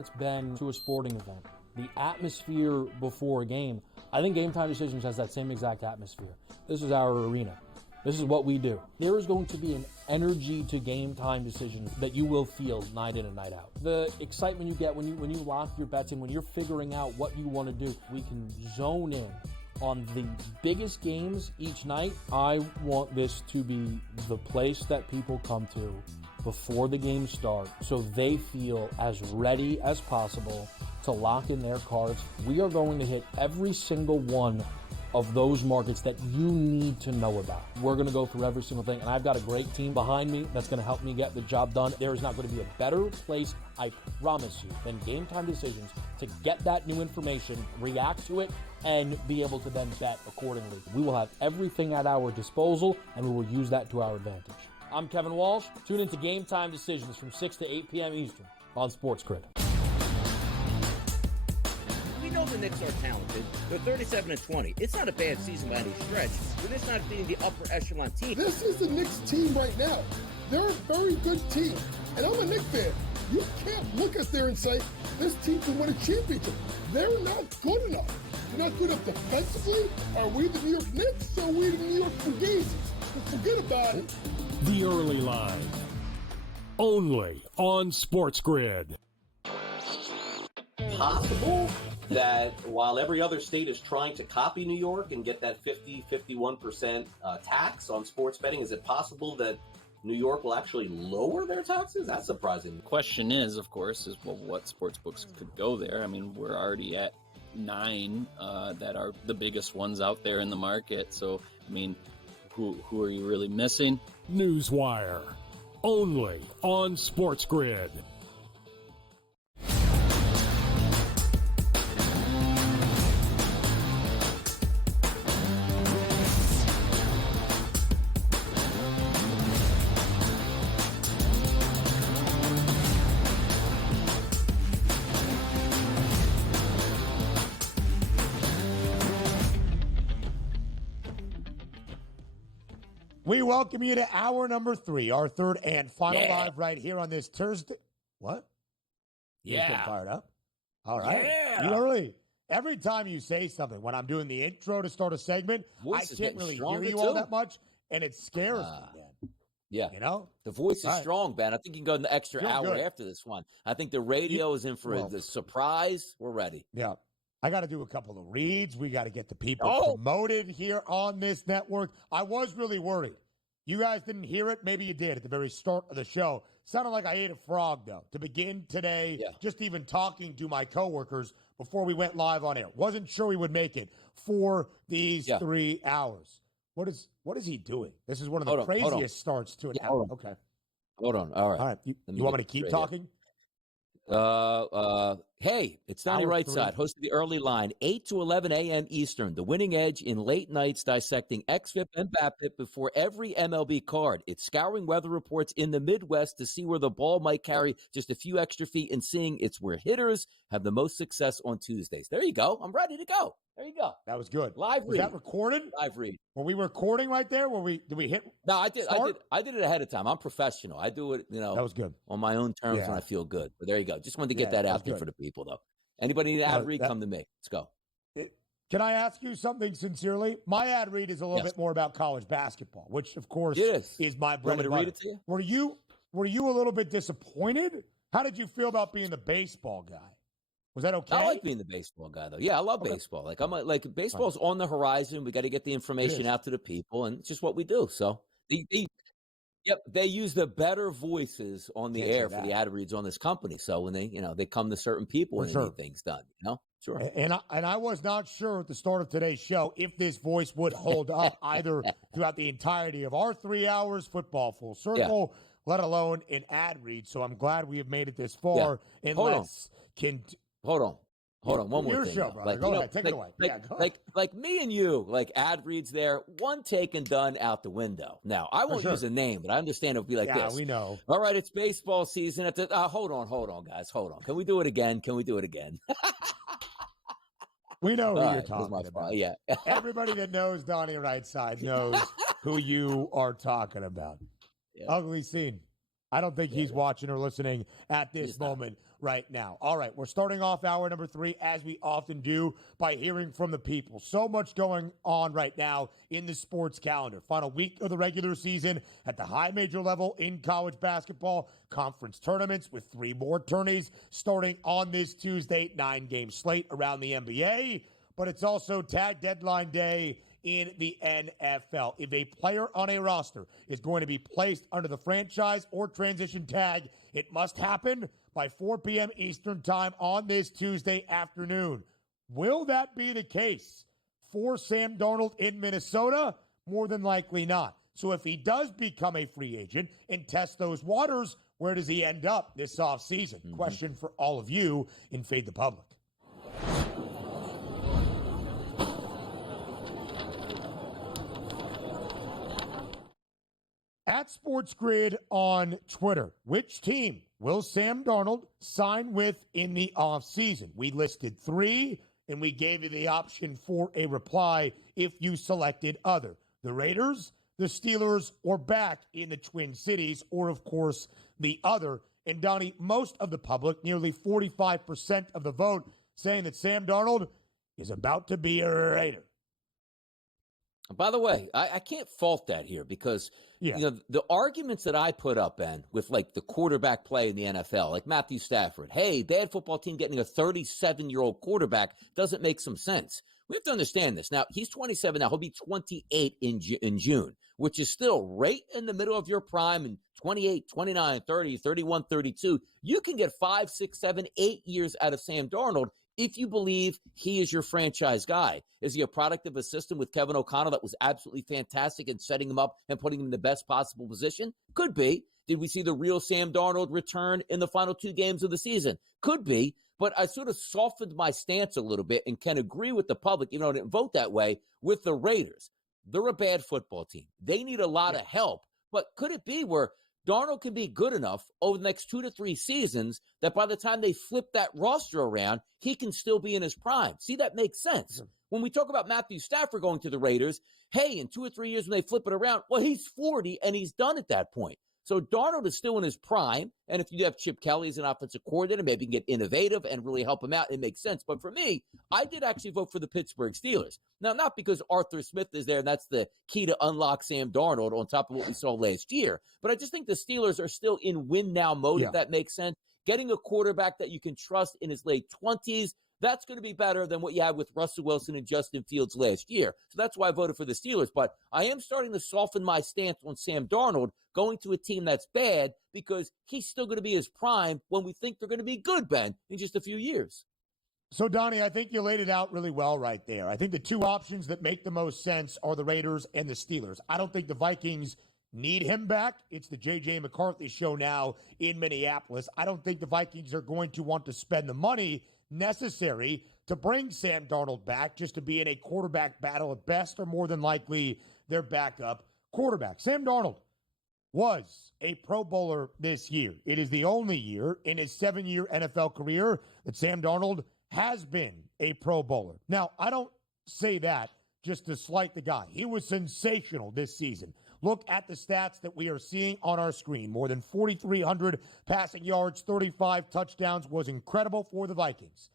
it's been to a sporting event. The atmosphere before a game, I think Game Time Decisions has that same exact atmosphere. This is our arena. This is what we do. There is going to be an energy to Game Time Decisions that you will feel night in and night out. The excitement you get when you lock your bets in, when you're figuring out what you want to do, we can zone in on the biggest games each night. I want this to be the place that people come to before the games start so they feel as ready as possible to lock in their cards. We are going to hit every single one of those markets that you need to know about. We're going to go through every single thing, and I've got a great team behind me that's going to help me get the job done. There is not going to be a better place, I promise you, than Game Time Decisions to get that new information, react to it, and be able to then bet accordingly. We will have everything at our disposal, and we will use that to our advantage. I'm Kevin Walsh. Tune into Game Time Decisions from 6 to 8 p.m. Eastern on SportsGrid. We know the Knicks are talented. They're 37-20. It's not a bad season by any stretch, but it's not being the upper echelon team. This is the Knicks team right now. They're a very good team. And I'm a Knicks fan. You can't look at there and say, this team can win a championship. They're not good enough. They're not good enough defensively. Are we the New York Knicks or are we the New York Fugazis? Forget about it. The Early Line. Only on SportsGrid. Possible that while every other state is trying to copy New York and get that 51% tax on sports betting, is it possible that New York will actually lower their taxes? That's surprising. The question is, of course, well, what sports books could go there? I mean, we're already at 9 that are the biggest ones out there in the market. So, I mean, who are you really missing? Newswire. Only on SportsGrid. We welcome you to hour number 3, our third and final live right here on this Thursday. What? Yeah. You're fired up? All right. Yeah. You know, really, every time you say something, when I'm doing the intro to start a segment, Voice I is can't getting really hear stronger, you all too. that much, and it scares me, man. Yeah. You know? The voice is All right. strong, Ben. I think you can go an extra Feel hour good. after this one. I think the radio is in for the surprise. We're ready. Yeah. I got to do a couple of reads. We got to get the people Oh. promoted here on this network. I was really worried. You guys didn't hear it. Maybe you did at the very start of the show. Sounded like I ate a frog, though, to begin today, just even talking to my coworkers before we went live on air. Wasn't sure we would make it for these 3 hours. What is he doing? This is one of the craziest starts to an hour. Okay. Hold on. All right. All right. You want me to keep talking? Hey, it's Donnie Hour Rightside, 3. host of the Early Line, 8 to 11 a.m. Eastern, the winning edge in late nights dissecting XFIP and BAPIP before every MLB card. It's scouring weather reports in the Midwest to see where the ball might carry just a few extra feet and seeing it's where hitters have the most success on Tuesdays. There you go. I'm ready to go. There you go. That was good. Live Was read. that recorded? Live read. Were we recording right there? Did we hit? No, I did. Start? I did it ahead of time. I'm professional. I do it, That was good. on my own terms when I feel good. But there you go. Just wanted to get that out there for the people, though. Anybody need an ad read? Come to me. Let's go. Can I ask you something sincerely? My ad read is a little bit more about college basketball, which of course is my bread and butter. Read it to you? Were you a little bit disappointed? How did you feel about being the baseball guy? Was that okay? I like being the baseball guy, though. Yeah, I love baseball. Like baseball's on the horizon. We got to get the information out to the people, and it's just what we do. So they use the better voices on the air for the ad reads on this company. So when they come to certain people and they need things done, Sure. And I was not sure at the start of today's show if this voice would hold up either throughout the entirety of our 3 hours, football full circle, let alone an ad read. So I'm glad we have made it this far. And Hold on. One more Your thing. show, brother. Go ahead. Take it away. Like me and you, like ad reads there, one take and done out the window. Now, I won't use a name, but I understand it would be like this. Yeah, we know. All right, it's baseball season. Hold on, guys. Hold on. Can we do it again? We know who All you're talking about. Yeah. Everybody that knows Donnie Rightside knows who you are talking about. Yeah. Ugly scene. I don't think he's watching or listening at this moment. right now. All right, we're starting off hour number 3, as we often do, by hearing from the people. So much going on right now in the sports calendar. Final week of the regular season at the high major level in college basketball. Conference tournaments with 3 more tourneys starting on this Tuesday. 9-game slate around the NBA. But it's also tag deadline day in the NFL. If a player on a roster is going to be placed under the franchise or transition tag, it must happen by 4 p.m. Eastern time on this Tuesday afternoon. Will that be the case for Sam Darnold in Minnesota? More than likely not. So if he does become a free agent and test those waters, where does he end up this offseason? Question for all of you in Fade the Public. At SportsGrid on Twitter, which team will Sam Darnold sign with in the offseason? We listed 3, and we gave you the option for a reply if you selected other. The Raiders, the Steelers, or back in the Twin Cities, or, of course, the other. And, Donnie, most of the public, nearly 45% of the vote, saying that Sam Darnold is about to be a Raider. By the way, I can't fault that here because the arguments that I put up, Ben, with like the quarterback play in the NFL, like Matthew Stafford, hey, bad football team getting a 37-year-old quarterback doesn't make some sense. We have to understand this. Now, he's 27 now. He'll be 28 in June, which is still right in the middle of your prime. And 28, 29, 30, 31, 32, you can get 5, 6, 7, 8 years out of Sam Darnold if you believe he is your franchise guy. Is he a product of a system with Kevin O'Connell that was absolutely fantastic in setting him up and putting him in the best possible position? Could be. Did we see the real Sam Darnold return in the final 2 games of the season? Could be. But I sort of softened my stance a little bit and can agree with the public, even though I didn't vote that way, with the Raiders. They're a bad football team. They need a lot of help. But could it be where Darnold can be good enough over the next 2 to 3 seasons that by the time they flip that roster around, he can still be in his prime? See, that makes sense. Mm-hmm. When we talk about Matthew Stafford going to the Raiders, hey, in 2 or 3 years when they flip it around, well, he's 40 and he's done at that point. So Darnold is still in his prime, and if you have Chip Kelly as an offensive coordinator, maybe you can get innovative and really help him out. It makes sense. But for me, I did actually vote for the Pittsburgh Steelers. Now, not because Arthur Smith is there, and that's the key to unlock Sam Darnold on top of what we saw last year. But I just think the Steelers are still in win-now mode, if that makes sense. Getting a quarterback that you can trust in his late 20s, that's going to be better than what you had with Russell Wilson and Justin Fields last year. So that's why I voted for the Steelers. But I am starting to soften my stance on Sam Darnold going to a team that's bad because he's still going to be his prime when we think they're going to be good, Ben, in just a few years. So, Donnie, I think you laid it out really well right there. I think the 2 options that make the most sense are the Raiders and the Steelers. I don't think the Vikings need him back. It's the J.J. McCarthy show now in Minneapolis. I don't think the Vikings are going to want to spend the money necessary to bring Sam Darnold back just to be in a quarterback battle at best, or more than likely their backup quarterback. Sam Darnold was a Pro Bowler this year. It is the only year in his 7-year NFL career that Sam Darnold has been a Pro Bowler. Now, I don't say that just to slight the guy. He was sensational this season. Look at the stats that we are seeing on our screen. More than 4,300 passing yards, 35 touchdowns was incredible for the Vikings.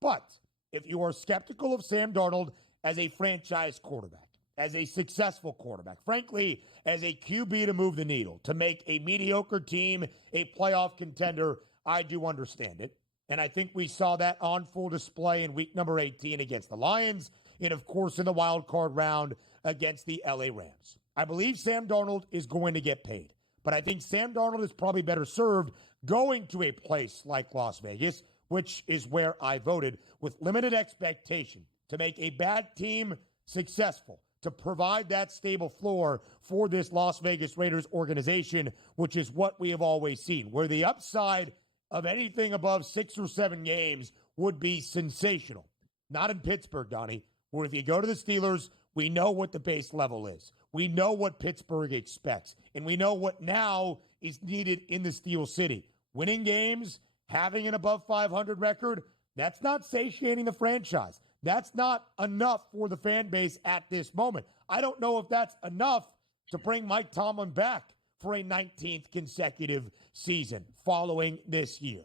But if you are skeptical of Sam Darnold as a franchise quarterback, as a successful quarterback, frankly, as a QB to move the needle, to make a mediocre team a playoff contender, I do understand it. And I think we saw that on full display in week number 18 against the Lions, and of course in the wild card round against the LA Rams. I believe Sam Darnold is going to get paid, but I think Sam Darnold is probably better served going to a place like Las Vegas, which is where I voted, with limited expectation to make a bad team successful, to provide that stable floor for this Las Vegas Raiders organization, which is what we have always seen, where the upside of anything above 6 or 7 games would be sensational. Not in Pittsburgh, Donnie, where if you go to the Steelers, we know what the base level is. We know what Pittsburgh expects, and we know what now is needed in the Steel City. Winning games, having an above 500 record, that's not satiating the franchise. That's not enough for the fan base at this moment. I don't know if that's enough to bring Mike Tomlin back for a 19th consecutive season following this year.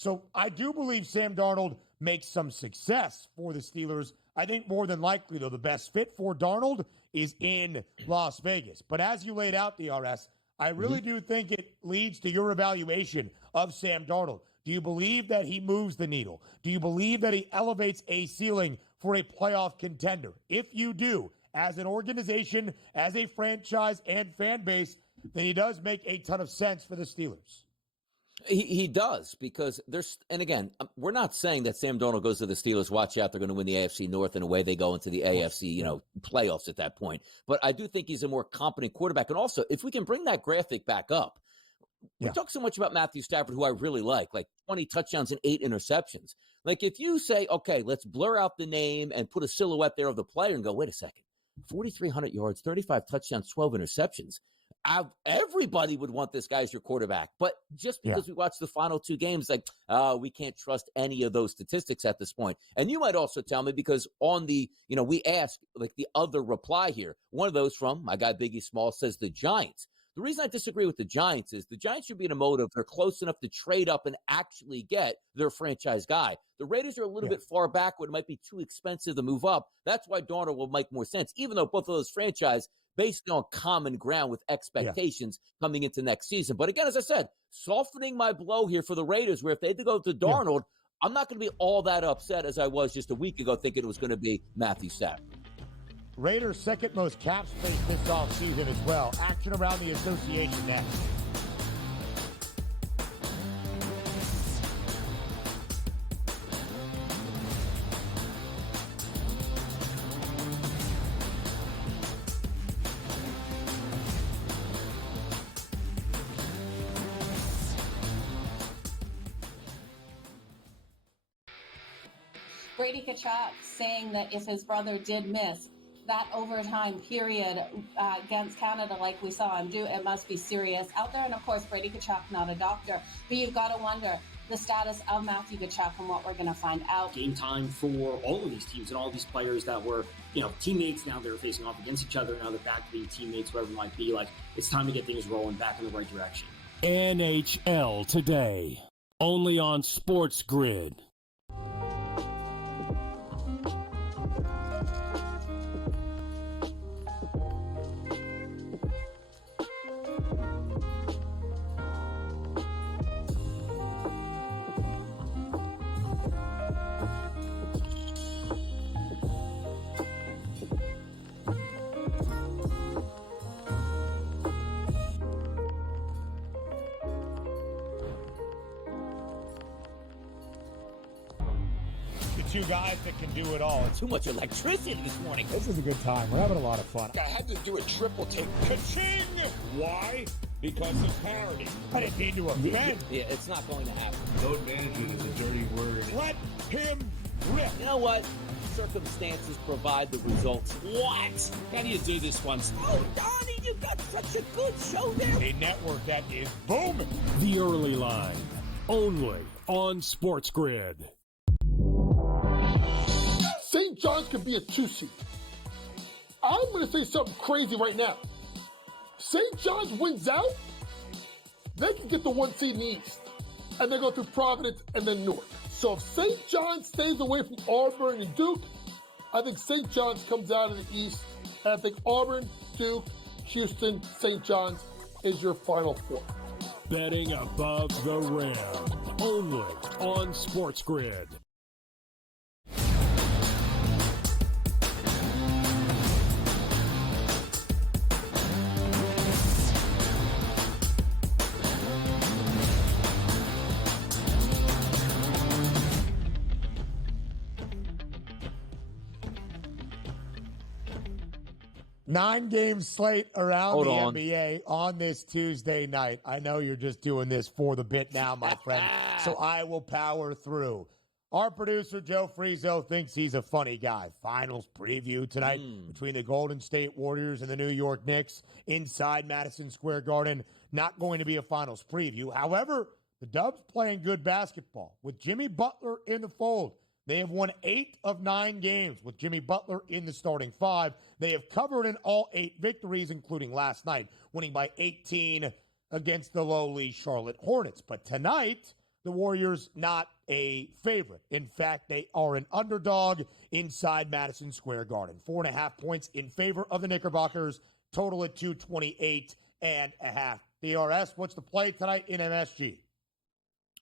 So I do believe Sam Darnold makes some success for the Steelers. I think more than likely, though, the best fit for Darnold is in Las Vegas. But as you laid out, DRS, I really do think it leads to your evaluation of Sam Darnold. Do you believe that he moves the needle? Do you believe that he elevates a ceiling for a playoff contender? If you do, as an organization, as a franchise and fan base, then he does make a ton of sense for the Steelers. He does, because and again, we're not saying that Sam Darnold goes to the Steelers, watch out, they're going to win the AFC North, and away they go into the AFC, playoffs at that point. But I do think he's a more competent quarterback. And also, if we can bring that graphic back up, we talk so much about Matthew Stafford, who I really like 20 touchdowns and 8 interceptions. Like, if you say, okay, let's blur out the name and put a silhouette there of the player and go, wait a second, 4,300 yards, 35 touchdowns, 12 interceptions. Everybody would want this guy as your quarterback. But just because we watched the final 2 games, we can't trust any of those statistics at this point. And you might also tell me, because on the, we asked the other reply here, one of those from my guy Biggie Small says the Giants. The reason I disagree with the Giants is the Giants should be in a mode of they're close enough to trade up and actually get their franchise guy. The Raiders are a little bit far backward. It might be too expensive to move up. That's why Darnold will make more sense, even though both of those franchises basically on common ground with expectations coming into next season. But again, as I said, softening my blow here for the Raiders, where if they had to go to Darnold, I'm not going to be all that upset as I was just a week ago thinking it was going to be Matthew Stafford. Raiders' second most cap space this offseason as well. Action around the association next. Brady Tkachuk saying that if his brother did miss that overtime period against Canada, like we saw him do, it must be serious out there. And of course, Brady Tkachuk, not a doctor, but you've got to wonder the status of Matthew Tkachuk and what we're going to find out. Game time for all of these teams and all these players that were, teammates. Now they're facing off against each other. Now they're back to being teammates, whatever it might be. It's time to get things rolling back in the right direction. NHL Today, only on SportsGrid. Two guys that can do it all. Too much electricity this morning. This is a good time. We're having a lot of fun. I had to do a triple take. Ka-ching! Why? Because it's parody. I didn't mean to offend. Yeah, it's not going to happen. Load management is a dirty word. Let him rip. You know what? Circumstances provide the results. What? How do you do this once? Oh, Donnie, you got such a good show there. A network that is booming. The Early Line, only on SportsGrid. St. John's could be a 2 seed. I'm going to say something crazy right now. St. John's wins out, they can get the 1 seed in the East. And they go through Providence and then Newark. So if St. John's stays away from Auburn and Duke, I think St. John's comes out of the East. And I think Auburn, Duke, Houston, St. John's is your Final Four. Betting above the rim, only on SportsGrid. Nine-game slate around the NBA on this Tuesday night. I know you're just doing this for the bit now, my friend, so I will power through. Our producer, Joe Frizo, thinks he's a funny guy. Finals preview tonight between the Golden State Warriors and the New York Knicks inside Madison Square Garden. Not going to be a finals preview. However, the Dubs playing good basketball with Jimmy Butler in the fold. They have won 8 of 9 games with Jimmy Butler in the starting 5. They have covered in all 8 victories, including last night, winning by 18 against the lowly Charlotte Hornets. But tonight, the Warriors not a favorite. In fact, they are an underdog inside Madison Square Garden. 4.5 points in favor of the Knickerbockers, total at 228.5. DRS, what's the play tonight in MSG?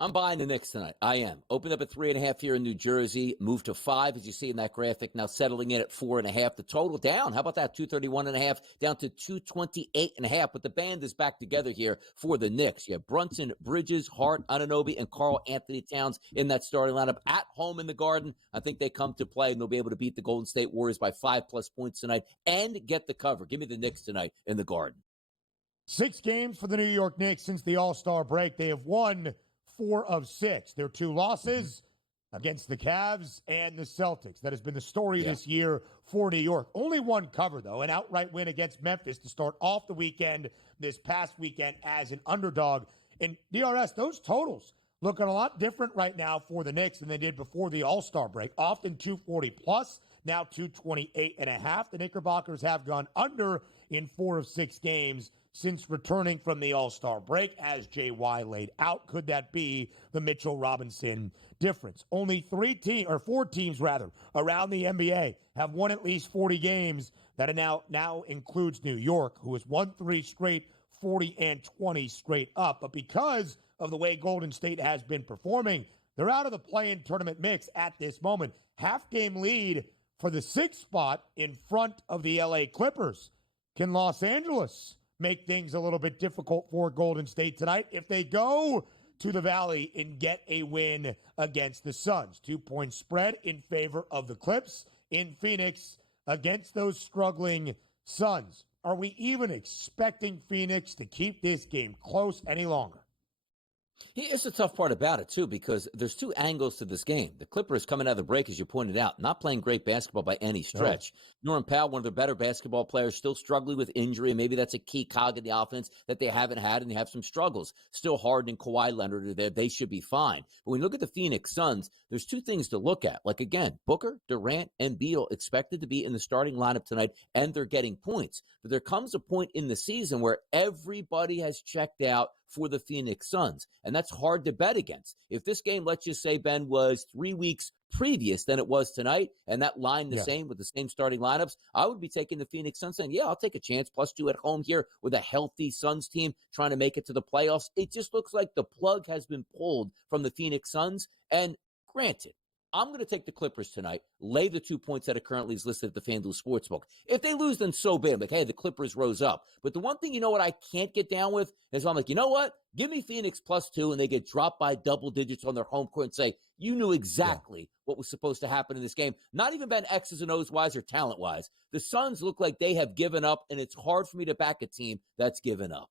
I'm buying the Knicks tonight. I am. Opened up at 3.5 here in New Jersey. Moved to 5, as you see in that graphic. Now settling in at 4.5. The total down. How about that? 231.5 down to 228.5. But the band is back together here for the Knicks. You have Brunson, Bridges, Hart, Anunoby, and Karl Anthony Towns in that starting lineup at home in the Garden. I think they come to play, and they'll be able to beat the Golden State Warriors by 5+ points tonight and get the cover. Give me the Knicks tonight in the Garden. 6 games for the New York Knicks since the All-Star break. They have won 4 of 6. Their 2 losses against the Cavs and the Celtics. That has been the story this year for New York. Only one cover, though, an outright win against Memphis to start off the weekend this past weekend as an underdog. And DRS, those totals looking a lot different right now for the Knicks than they did before the All-Star break. Often 240+, now 228.5. The Knickerbockers have gone under in 4 of 6 games since returning from the All-Star break, as JY laid out. Could that be the Mitchell Robinson difference? Only 4 teams around the NBA have won at least 40 games. That now includes New York, who has won 3 straight, 40 and 20 straight up. But because of the way Golden State has been performing, they're out of the play-in tournament mix at this moment. Half-game lead for the 6th spot in front of the LA Clippers. Can Los Angeles make things a little bit difficult for Golden State tonight if they go to the Valley and get a win against the Suns? 2-point spread in favor of the Clips in Phoenix against those struggling Suns. Are we even expecting Phoenix to keep this game close any longer? Here's the tough part about it, too, because there's 2 angles to this game. The Clippers coming out of the break, as you pointed out, not playing great basketball by any stretch. No. Norman Powell, one of their better basketball players, still struggling with injury. Maybe that's a key cog in the offense that they haven't had, and they have some struggles. Still Harden and Kawhi Leonard are there. They should be fine. But when you look at the Phoenix Suns, there's 2 things to look at. Like, again, Booker, Durant, and Beal expected to be in the starting lineup tonight, and they're getting points. But there comes a point in the season where everybody has checked out for the Phoenix Suns, and that's hard to bet against. If this game, let's just say, Ben, was 3 weeks previous than it was tonight, and that line the same with the same starting lineups, I would be taking the Phoenix Suns saying, I'll take a chance, +2 at home here with a healthy Suns team trying to make it to the playoffs. It just looks like the plug has been pulled from the Phoenix Suns, and granted, I'm going to take the Clippers tonight, lay the 2 points that it currently is listed at the FanDuel Sportsbook. If they lose, then so be it. I'm like, hey, the Clippers rose up. But the one thing, what I can't get down with is I'm like, you know what? Give me Phoenix +2, and they get dropped by double digits on their home court and say, you knew exactly what was supposed to happen in this game. Not even Ben X's and O's wise or talent wise. The Suns look like they have given up, and it's hard for me to back a team that's given up.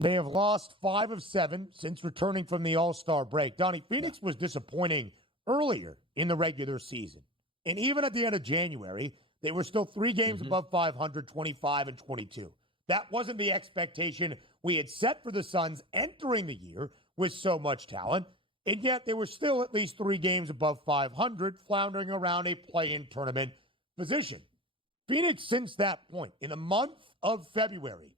They have lost 5 of 7 since returning from the All-Star break. Donnie, Phoenix was disappointing earlier in the regular season. And even at the end of January, they were still 3 games above 500, 25 and 22. That wasn't the expectation we had set for the Suns entering the year with so much talent. And yet they were still at least 3 games above 500, floundering around a play-in tournament position. Phoenix, since that point, in the month of February,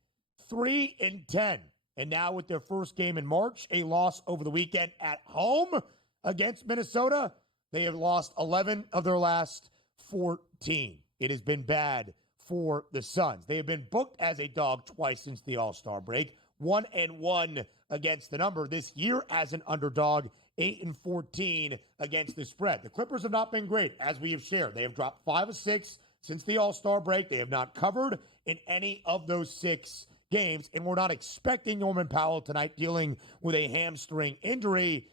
3-10. And now with their first game in March, a loss over the weekend at home against Minnesota, they have lost 11 of their last 14. It has been bad for the Suns. They have been booked as a dog twice since the All-Star break. 1-1 against the number this year as an underdog. 8-14 against the spread. The Clippers have not been great, as we have shared. They have dropped 5 of 6 since the All-Star break. They have not covered in any of those 6 games, and we're not expecting Norman Powell tonight dealing with a hamstring injury.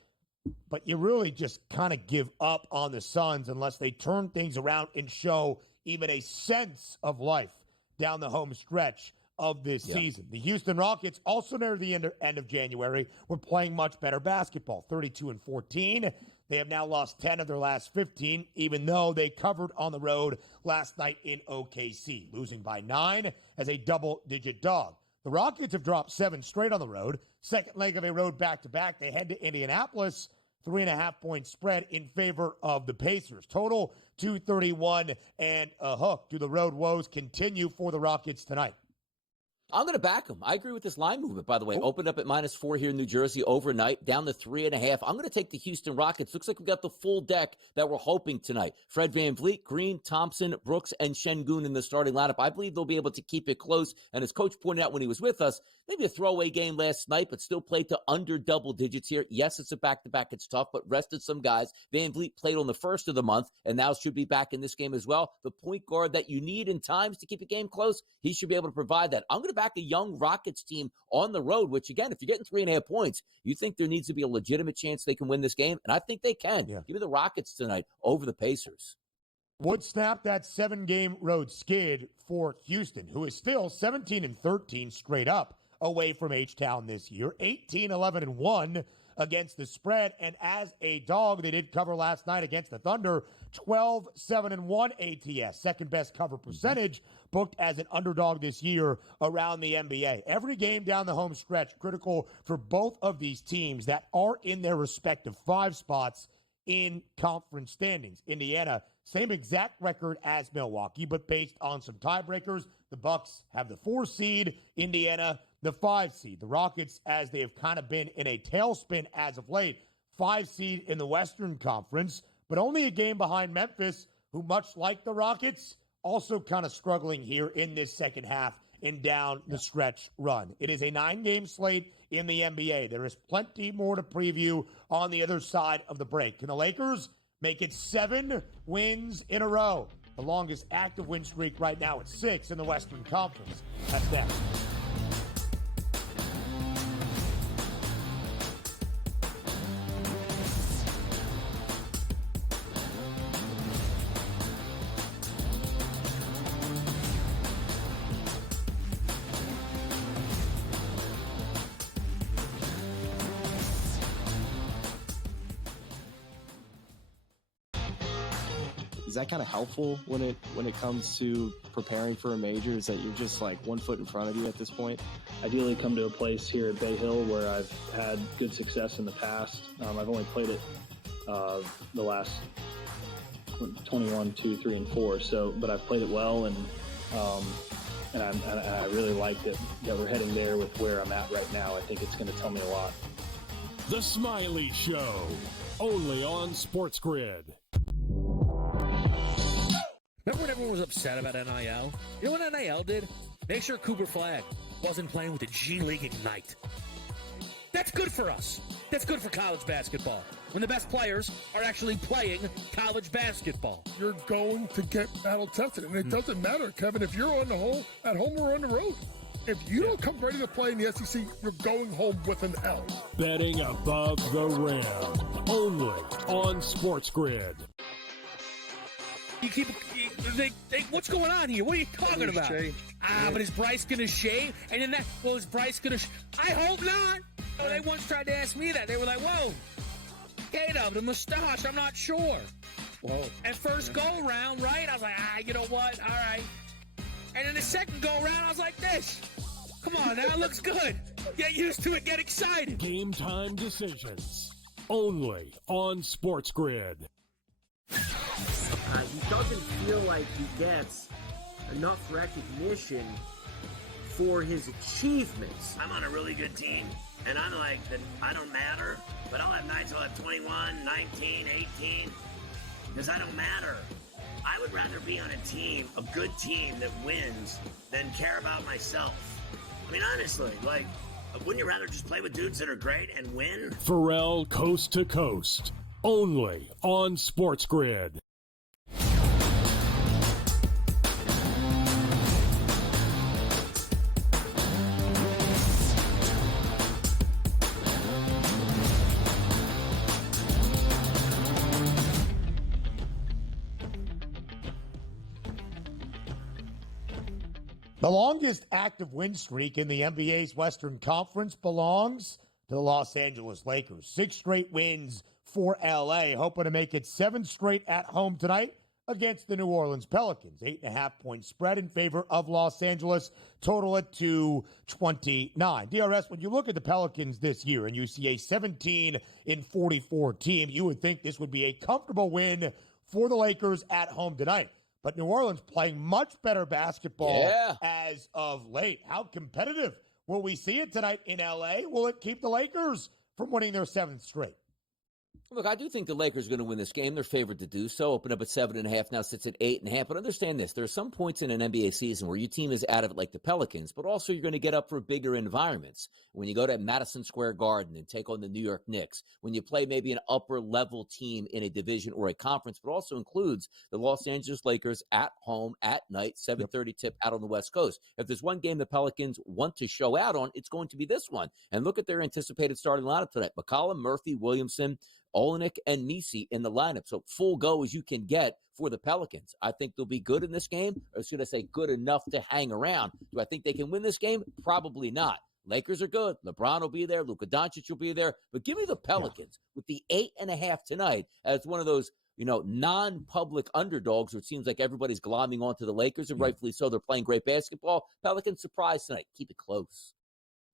But you really just kind of give up on the Suns unless they turn things around and show even a sense of life down the home stretch of this season. The Houston Rockets, also near the end of January, were playing much better basketball, 32-14. They have now lost 10 of their last 15, even though they covered on the road last night in OKC, losing by 9 as a double-digit dog. The Rockets have dropped 7 straight on the road. Second leg of a road back-to-back. They head to Indianapolis. 3.5-point spread in favor of the Pacers. Total 231 and a hook. Do the road woes continue for the Rockets tonight? I'm going to back them. I agree with this line movement, by the way. Opened up at -4 here in New Jersey overnight, down to 3.5. I'm going to take the Houston Rockets. Looks like we got the full deck that we're hoping tonight. Fred VanVleet, Green, Thompson, Brooks, and Şengün in the starting lineup. I believe they'll be able to keep it close. And as Coach pointed out when he was with us, maybe a throwaway game last night, but still played to under double digits here. Yes, it's a back-to-back. It's tough, but rested some guys. VanVleet played on the first of the month, and now should be back in this game as well. The point guard that you need in times to keep a game close, he should be able to provide that. I'm going to back a young Rockets team on the road, which, again, if you're getting 3.5 points, you think there needs to be a legitimate chance they can win this game, and I think they can. Yeah. Give me the Rockets tonight over the Pacers. Would snap that 7-game road skid for Houston, who is still 17-13 straight up away from H-Town this year, 18-11-1 against the spread, and as a dog, they did cover last night against the Thunder, 12-7-1 ATS, second best cover percentage, booked as an underdog this year around the NBA. Every game down the home stretch critical for both of these teams that are in their respective 5 spots in conference standings. Indiana, same exact record as Milwaukee, but based on some tiebreakers, the Bucks have the 4 seed, Indiana the 5 seed. The Rockets, as they have kind of been in a tailspin as of late, 5 seed in the Western Conference, but only a game behind Memphis, who, much like the Rockets, also kind of struggling here in this second half and down the stretch run. It is a 9-game slate in the NBA. There is plenty more to preview on the other side of the break. Can the Lakers make it 7 wins in a row? The longest active win streak right now at 6 in the Western Conference. That's next. Is that kind of helpful when it comes to preparing for a major? Is that you're just like 1 foot in front of you at this point? Ideally come to a place here at Bay Hill where I've had good success in the past. I've only played it the last 21, 2, 3, and 4. But I've played it well, and I really like that we're heading there with where I'm at right now. I think it's going to tell me a lot. The Smiley Show, only on SportsGrid. Remember when everyone was upset about NIL? You know what NIL did? Make sure Cooper Flag wasn't playing with the G League Ignite. That's good for us. That's good for college basketball. When the best players are actually playing college basketball. You're going to get battle tested. And it doesn't matter, Kevin, if you're at home or on the road. If you don't come ready to play in the SEC, you're going home with an L. Betting above the rim, only on SportsGrid. What's going on here? What are you talking about? But is Bryce going to shave? And then is Bryce going to I hope not. Oh, they once tried to ask me that. They were like, whoa, Kato, the mustache, I'm not sure. Whoa. And first go-around, right? I was like, you know what? All right. And then the second go-around, I was like this. Come on, that looks good. Get used to it. Get excited. Game time decisions, only on SportsGrid. He doesn't feel like he gets enough recognition for his achievements. I'm on a really good team, and I'm like, I don't matter, but I'll have nights I'll have 21, 19, 18, because I don't matter. I would rather be on a team, a good team that wins, than care about myself. I mean, honestly, wouldn't you rather just play with dudes that are great and win? Pharrell Coast to Coast, only on SportsGrid. The longest active win streak in the NBA's Western Conference belongs to the Los Angeles Lakers. 6 straight wins for LA, hoping to make it 7 straight at home tonight against the New Orleans Pelicans. 8.5-point spread in favor of Los Angeles, total at 229. DRS, when you look at the Pelicans this year and you see a 17-44 team, you would think this would be a comfortable win for the Lakers at home tonight. but New Orleans playing much better basketball as of late. How competitive will we see it tonight in L.A.? Will it keep the Lakers from winning their 7th straight? Look, I do think the Lakers are going to win this game. They're favored to do so. Open up at 7.5, now sits at 8.5. But understand this. There are some points in an NBA season where your team is out of it like the Pelicans, but also you're going to get up for bigger environments. When you go to Madison Square Garden and take on the New York Knicks, when you play maybe an upper-level team in a division or a conference, but also includes the Los Angeles Lakers at home, at night, 7:30 tip out on the West Coast. If there's one game the Pelicans want to show out on, it's going to be this one. And look at their anticipated starting lineup tonight. McCollum, Murphy, Williamson, Olenek, and Nisi in the lineup. So full go as you can get for the Pelicans. I think they'll be good in this game, or should I say good enough to hang around. Do I think they can win this game? Probably not. Lakers are good. LeBron will be there. Luka Doncic will be there. But give me the Pelicans with the 8.5 tonight as one of those, non-public underdogs where it seems like everybody's glomming onto the Lakers, and rightfully so. They're playing great basketball. Pelicans surprise tonight. Keep it close.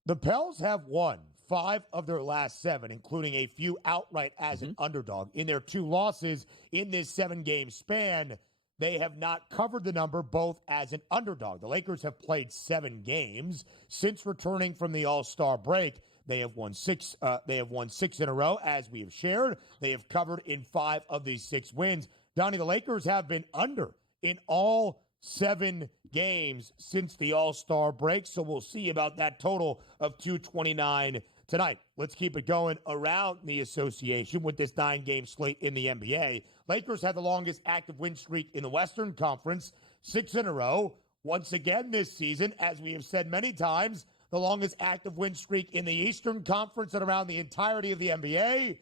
The Pels have won 5 of their last 7, including a few outright as an underdog. In their 2 losses in this 7-game span, they have not covered the number both as an underdog. The Lakers have played 7 games since returning from the All-Star break. They have won 6. They have won 6 in a row, as we have shared. They have covered in 5 of these 6 wins. Donnie, the Lakers have been under in all 7 games since the All-Star break, so we'll see about that total of 229 tonight. Let's keep it going around the association with this 9-game slate in the NBA. Lakers have the longest active win streak in the Western Conference, 6 in a row. Once again this season, as we have said many times, the longest active win streak in the Eastern Conference and around the entirety of the NBA.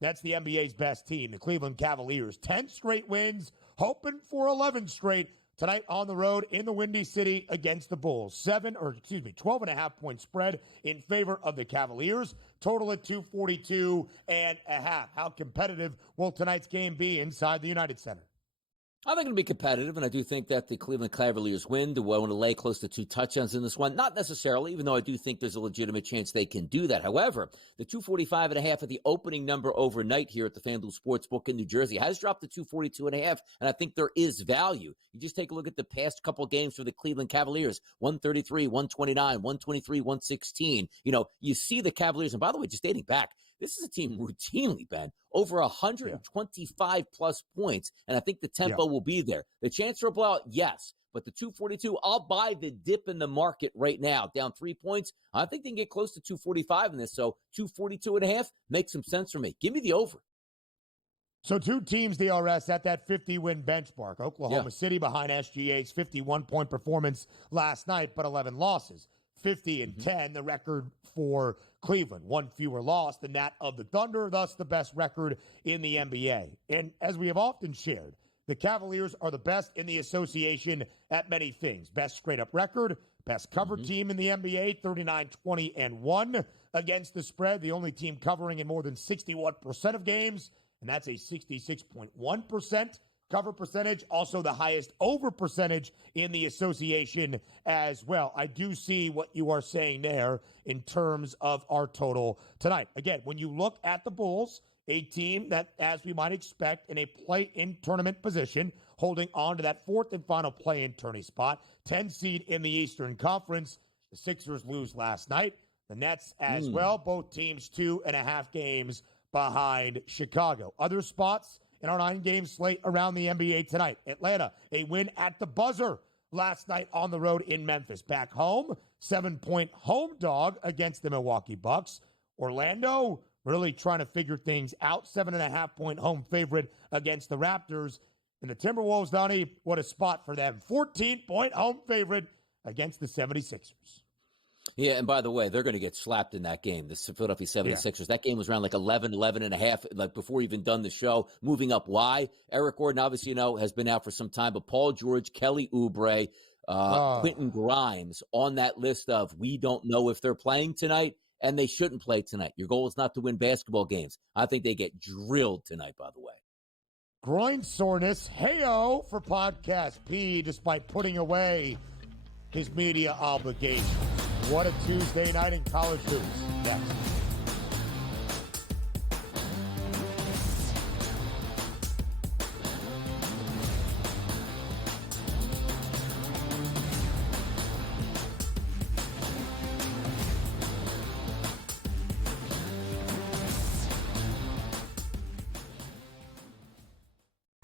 That's the NBA's best team, the Cleveland Cavaliers. 10 straight wins, hoping for 11 straight tonight on the road in the Windy City against the Bulls. 12.5-point spread in favor of the Cavaliers. Total at 242.5. How competitive will tonight's game be inside the United Center? I think it'll be competitive, and I do think that the Cleveland Cavaliers win. Do I want to lay close to 2 touchdowns in this one? Not necessarily, even though I do think there's a legitimate chance they can do that. However, the 245.5 at the opening number overnight here at the FanDuel Sportsbook in New Jersey has dropped to 242.5, and I think there is value. You just take a look at the past couple games for the Cleveland Cavaliers, 133, 129, 123, 116. You see the Cavaliers, and by the way, just dating back, this is a team routinely, Ben, over 125-plus points, and I think the tempo will be there. The chance for a blowout, yes, but the 242, I'll buy the dip in the market right now. Down 3 points, I think they can get close to 245 in this, so 242.5 makes some sense for me. Give me the over. So 2 teams, DRS, at that 50-win benchmark. Oklahoma City behind SGA's 51-point performance last night, but 11 losses. 50-10, the record for Cleveland. 1 fewer loss than that of the Thunder, thus the best record in the NBA. And as we have often shared, the Cavaliers are the best in the association at many things. Best straight-up record, best covered team in the NBA, 39-20-1 against the spread. The only team covering in more than 61% of games, and that's a 66.1% cover percentage, also the highest over percentage in the association as well. I do see what you are saying there in terms of our total tonight. Again, when you look at the Bulls, a team that, as we might expect, in a play-in tournament position, holding on to that 4th and final play-in tourney spot, 10 seed in the Eastern Conference. The Sixers lose last night. The Nets as well, both teams 2.5 games behind Chicago. Other spots in our 9-game slate around the NBA tonight. Atlanta, a win at the buzzer last night on the road in Memphis. Back home, 7-point home dog against the Milwaukee Bucks. Orlando, really trying to figure things out. 7.5-point home favorite against the Raptors. And the Timberwolves, Donnie, what a spot for them. 14-point home favorite against the 76ers. Yeah, and by the way, they're going to get slapped in that game, the Philadelphia 76ers. That game was around like 11.5, like before we even done the show. Moving up, why? Eric Gordon, obviously, has been out for some time, but Paul George, Kelly Oubre, Quentin Grimes on that list of we don't know if they're playing tonight, and they shouldn't play tonight. Your goal is not to win basketball games. I think they get drilled tonight, by the way. Groin soreness, hey-oh, for Podcast P, despite putting away his media obligations. What a Tuesday night in college hoops. Next.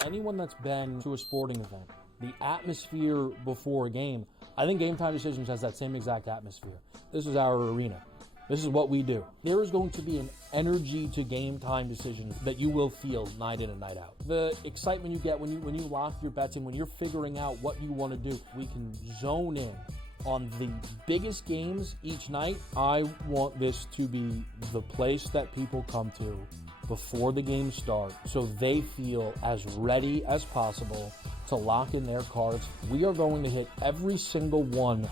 Anyone that's been to a sporting event, the atmosphere before a game, I think Game Time Decisions has that same exact atmosphere. This is our arena. This is what we do. There is going to be an energy to Game Time Decisions that you will feel night in and night out. The excitement you get when you lock your bets in, when you're figuring out what you want to do, we can zone in on the biggest games each night. I want this to be the place that people come to before the games start so they feel as ready as possible to lock in their cards. We are going to hit every single one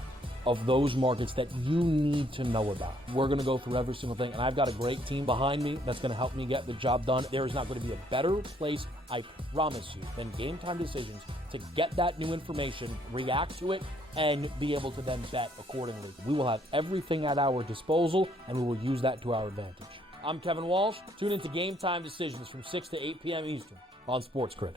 of those markets that you need to know about. We're going to go through every single thing, and I've got a great team behind me that's going to help me get the job done. There is not going to be a better place, I promise you, than Game Time Decisions to get that new information, react to it, and be able to then bet accordingly. We will have everything at our disposal, and we will use that to our advantage. I'm Kevin Walsh. Tune into Game Time Decisions from 6 to 8 p.m. Eastern on SportsGrid.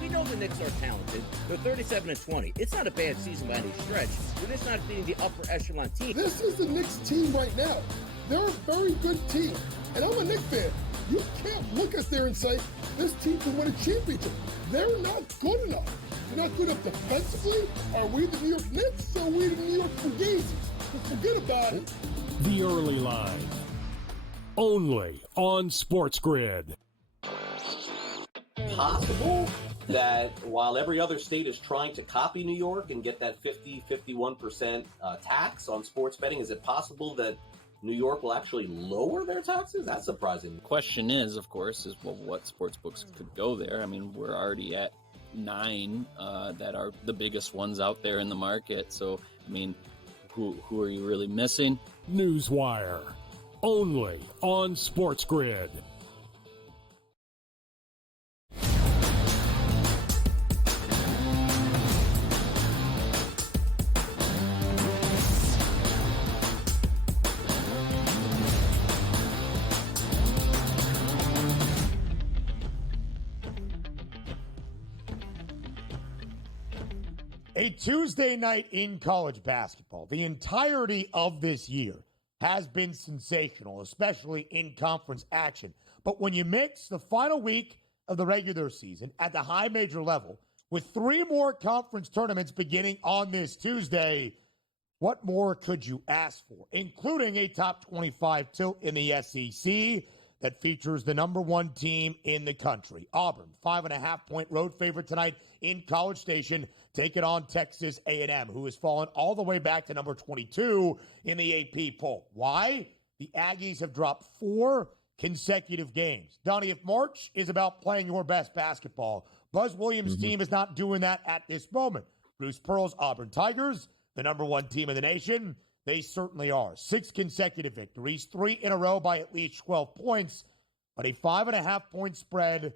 We know the Knicks are talented. They're 37-20. It's not a bad season by any stretch. We're just not beating the upper echelon team. This is the Knicks team right now. They're a very good team. And I'm a Knicks fan. You can't look at there and say, this team can win a championship. They're not good enough. They're not good enough defensively. Are we the New York Knicks or are we the New York Fugazis? Forget about it. The Early Line. Only on SportsGrid. Possible that while every other state is trying to copy New York and get that 51% tax on sports betting, is it possible that New York will actually lower their taxes? That's surprising. The question is, of course, well, what sports books could go there? I mean, we're already at 9 that are the biggest ones out there in the market. So, I mean, who are you really missing? Newswire. Only on SportsGrid. A Tuesday night in college basketball, the entirety of this year has been sensational, especially in conference action. But when you mix the final week of the regular season at the high major level with 3 more conference tournaments beginning on this Tuesday, what more could you ask for? Including a top 25 tilt in the SEC that features the number 1 team in the country. Auburn, 5.5-point road favorite tonight in College Station, taking on Texas A&M, who has fallen all the way back to number 22 in the AP poll. Why? The Aggies have dropped 4 consecutive games. Donnie, if March is about playing your best basketball, Buzz Williams' team is not doing that at this moment. Bruce Pearl's Auburn Tigers, the number 1 team in the nation, they certainly are. 6 consecutive victories, 3 in a row by at least 12 points, but a 5.5-point spread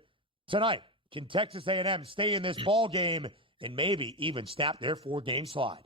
tonight. Can Texas A&M stay in this ball game and maybe even snap their 4-game slide?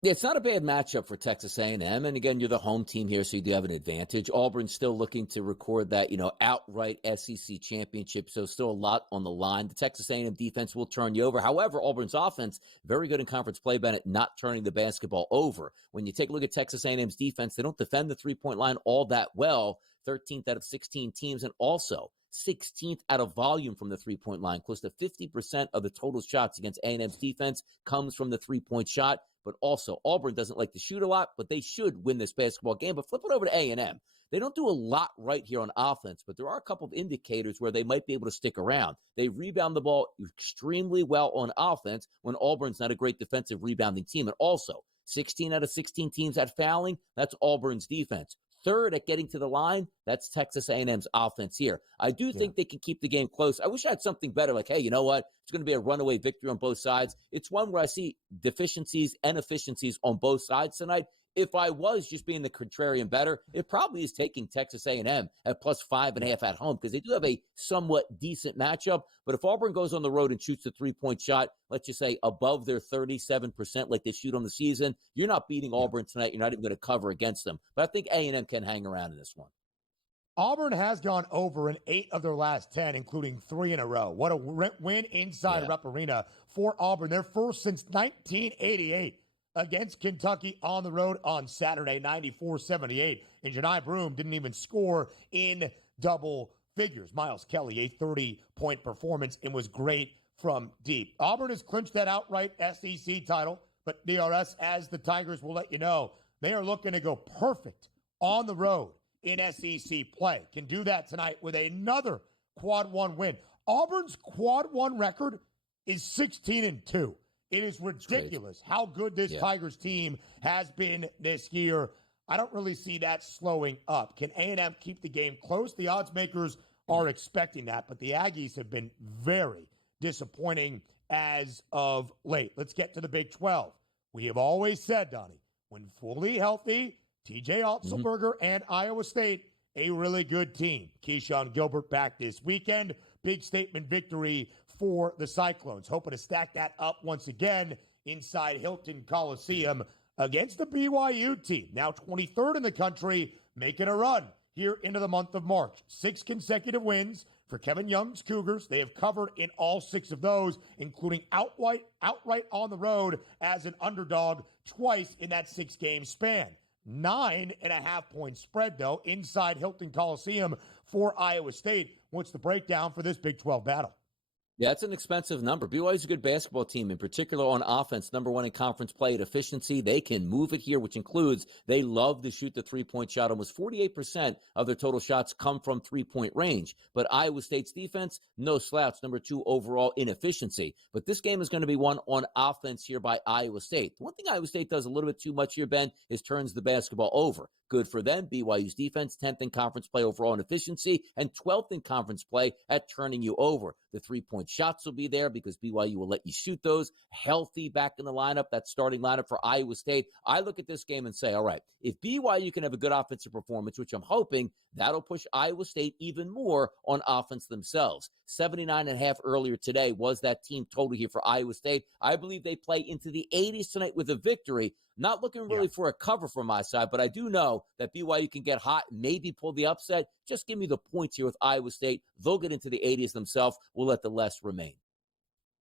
Yeah, it's not a bad matchup for Texas A&M. And again, you're the home team here, so you do have an advantage. Auburn's still looking to record that, outright SEC championship. So still a lot on the line. The Texas A&M defense will turn you over. However, Auburn's offense, very good in conference play, Bennett, not turning the basketball over. When you take a look at Texas A&M's defense, they don't defend the 3-point line all that well. 13th out of 16 teams, and also 16th out of volume from the 3-point line. Close to 50% of the total shots against A&M's defense comes from the 3-point shot. But also, Auburn doesn't like to shoot a lot, but they should win this basketball game. But flip it over to A&M. They don't do a lot right here on offense, but there are a couple of indicators where they might be able to stick around. They rebound the ball extremely well on offense when Auburn's not a great defensive rebounding team. And also, 16 out of 16 teams at fouling, that's Auburn's defense. Third at getting to the line, that's Texas A&M's offense here. I do think they can keep the game close. I wish I had something better, like, hey, you know what? It's going to be a runaway victory on both sides. It's one where I see deficiencies and efficiencies on both sides tonight. If I was just being the contrarian better, it probably is taking Texas A&M at plus 5.5 at home because they do have a somewhat decent matchup. But if Auburn goes on the road and shoots a 3-point shot, let's just say above their 37% like they shoot on the season, you're not beating Auburn tonight. You're not even going to cover against them. But I think A&M can hang around in this one. Auburn has gone over in 8 of their last 10, including 3 in a row. What a win inside Rupp Arena for Auburn. Their first since 1988. Against Kentucky on the road on Saturday, 94-78. And Jani Broome didn't even score in double figures. Miles Kelly, a 30-point performance, and was great from deep. Auburn has clinched that outright SEC title, but DRS, as the Tigers will let you know, they are looking to go perfect on the road in SEC play. Can do that tonight with another quad one win. Auburn's quad one record is 16-2. It is ridiculous how good this Tigers team has been this year. I don't really see that slowing up. Can A&M keep the game close? The odds makers are expecting that, but the Aggies have been very disappointing as of late. Let's get to the Big 12. We have always said, Donnie, when fully healthy, TJ Otzelberger and Iowa State, a really good team. Keyshawn Gilbert back this weekend. Big statement victory for the Cyclones. Hoping to stack that up once again inside Hilton Coliseum against the BYU team. Now 23rd in the country, making a run here into the month of March. 6 consecutive wins for Kevin Young's Cougars. They have covered in all 6 of those, including outright on the road as an underdog twice in that 6-game span. 9.5-point spread, though, inside Hilton Coliseum for Iowa State. What's the breakdown for this Big 12 battle? Yeah, it's an expensive number. BYU's a good basketball team, in particular on offense, number 1 in conference play at efficiency. They can move it here, which includes they love to shoot the three-point shot. Almost 48% of their total shots come from three-point range. But Iowa State's defense, no slouch, number 2 overall in efficiency. But this game is going to be won on offense here by Iowa State. The one thing Iowa State does a little bit too much here, Ben, is turns the basketball over. Good for them. BYU's defense, 10th in conference play overall in efficiency, and 12th in conference play at turning you over. The three-point shots will be there because BYU will let you shoot those. Healthy back in the lineup, that starting lineup for Iowa State. I look at this game and say, all right, if BYU can have a good offensive performance, which I'm hoping, that'll push Iowa State even more on offense themselves. 79.5 earlier today was that team total here for Iowa State. I believe they play into the 80s tonight with a victory. Not looking really for a cover from my side, but I do know that BYU can get hot, maybe pull the upset. Just give me the points here with Iowa State. They'll get into the 80s themselves. We'll let the less remain.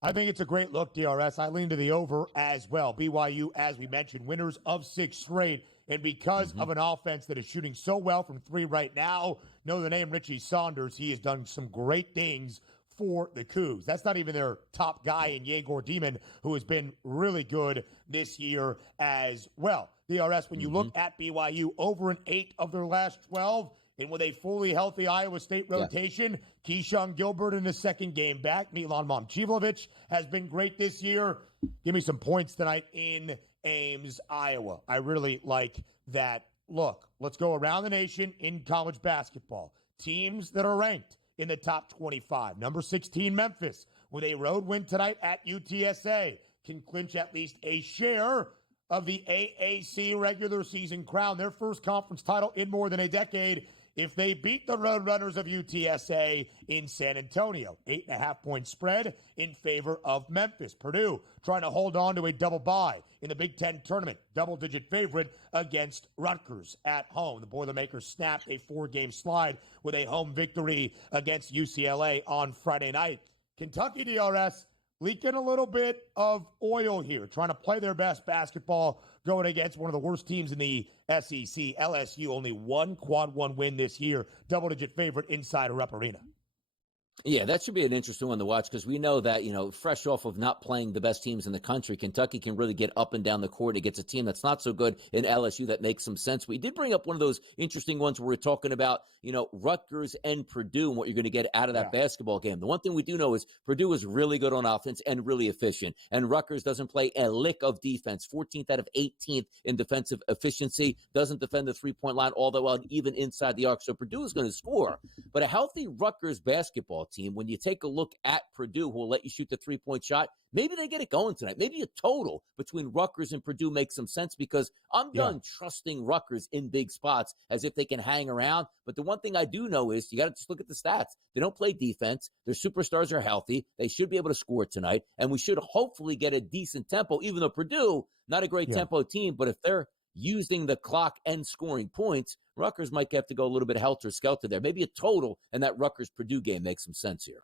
I think it's a great look, DRS. I lean to the over as well. BYU, as we mentioned, winners of 6 straight. And because of an offense that is shooting so well from 3 right now, know the name Richie Saunders. He has done some great things for the Cougs. That's not even their top guy in Yegor Demon, who has been really good this year as well. DRS, when you look at BYU, over an 8 of their last 12, and with a fully healthy Iowa State rotation, Keyshawn Gilbert in his second game back. Milan Momcilovic has been great this year. Give me some points tonight in Ames, Iowa. I really like that look. Let's go around the nation in college basketball. Teams that are ranked in the top 25. Number 16, Memphis, with a road win tonight at UTSA, can clinch at least a share of the AAC regular season crown, their first conference title in more than a decade, if they beat the Roadrunners of UTSA in San Antonio. 8.5-point spread in favor of Memphis. Purdue trying to hold on to a double bye in the Big Ten tournament. Double-digit favorite against Rutgers at home. The Boilermakers snapped a 4-game slide with a home victory against UCLA on Friday night. Kentucky, DRS, leaking a little bit of oil here, trying to play their best basketball, going against one of the worst teams in the SEC. LSU, only 1 quad 1 win this year. Double-digit favorite inside Rupp Arena. Yeah, that should be an interesting one to watch because we know that, fresh off of not playing the best teams in the country, Kentucky can really get up and down the court against a team that's not so good in LSU. That makes some sense. We did bring up one of those interesting ones where we're talking about, Rutgers and Purdue and what you're going to get out of that basketball game. The one thing we do know is Purdue is really good on offense and really efficient, and Rutgers doesn't play a lick of defense. 14th out of 18th in defensive efficiency, doesn't defend the three-point line all the while, even inside the arc. So Purdue is going to score, but a healthy Rutgers basketball team, when you take a look at Purdue, who will let you shoot the three-point shot, maybe they get it going tonight. Maybe a total between Rutgers and Purdue makes some sense because I'm done trusting Rutgers in big spots as if they can hang around. But the one thing I do know is you got to just look at the stats. They don't play defense. Their superstars are healthy. They should be able to score tonight, and we should hopefully get a decent tempo, even though Purdue, not a great tempo team, but if they're using the clock and scoring points, Rutgers might have to go a little bit helter-skelter there. Maybe a total in that Rutgers-Purdue game makes some sense here.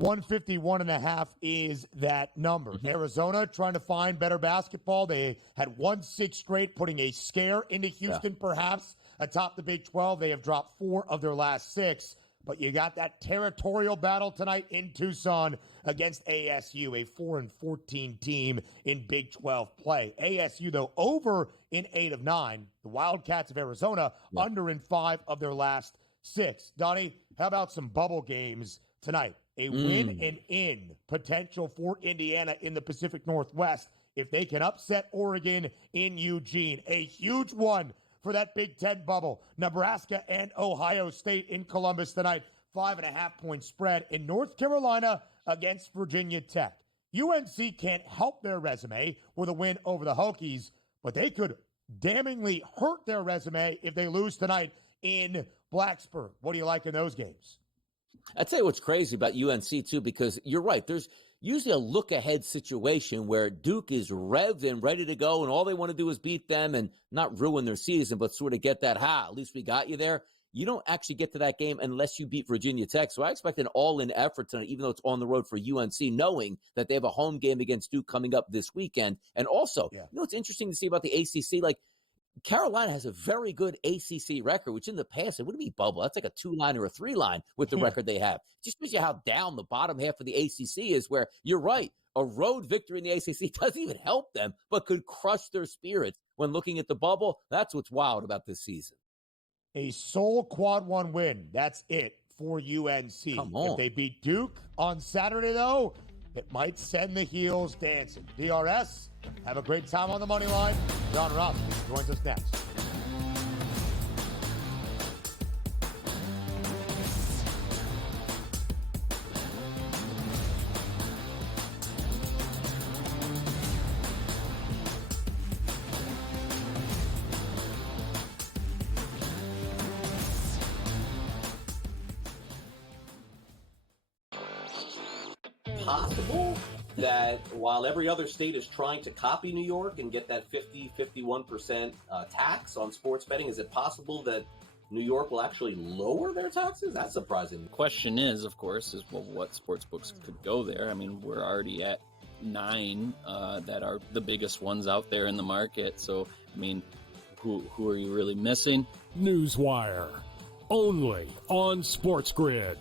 151.5 is that number. Arizona trying to find better basketball. They had won 6 straight, putting a scare into Houston, perhaps atop the Big 12. They have dropped 4 of their last 6. But you got that territorial battle tonight in Tucson against ASU, a 4-14 team in Big 12 play. ASU, though, over in 8 of 9. The Wildcats of Arizona under in 5 of their last 6. Donnie, how about some bubble games tonight? A win and in potential for Indiana in the Pacific Northwest if they can upset Oregon in Eugene. A huge one for that Big Ten bubble. Nebraska and Ohio State in Columbus tonight. 5.5-point spread in North Carolina against Virginia Tech. UNC can't help their resume with a win over the Hokies, but they could damningly hurt their resume if they lose tonight in Blacksburg. What do you like in those games? I'd say what's crazy about UNC, too, because you're right. There's usually a look-ahead situation where Duke is revved and ready to go, and all they want to do is beat them and not ruin their season, but sort of get that, at least we got you there. You don't actually get to that game unless you beat Virginia Tech. So I expect an all-in effort tonight, even though it's on the road for UNC, knowing that they have a home game against Duke coming up this weekend. And also, you know what's interesting to see about the ACC? Like, Carolina has a very good ACC record, which in the past, it wouldn't be bubble. That's like a 2-line or a 3-line with the record they have. It just shows you how down the bottom half of the ACC is, where you're right. A road victory in the ACC doesn't even help them, but could crush their spirits when looking at the bubble. That's what's wild about this season. A sole quad 1 win. That's it for UNC. Come on. If they beat Duke on Saturday, though, it might send the heels dancing. DRS, have a great time on the money line. Jon Rothstein joins us next. Possible that while every other state is trying to copy New York and get that 51% tax on sports betting, is it possible that New York will actually lower their taxes? That's surprising. The question is, of course, what sports books could go there. I mean, we're already at 9 that are the biggest ones out there in the market. So, I mean, who are you really missing? Newswire, only on SportsGrid.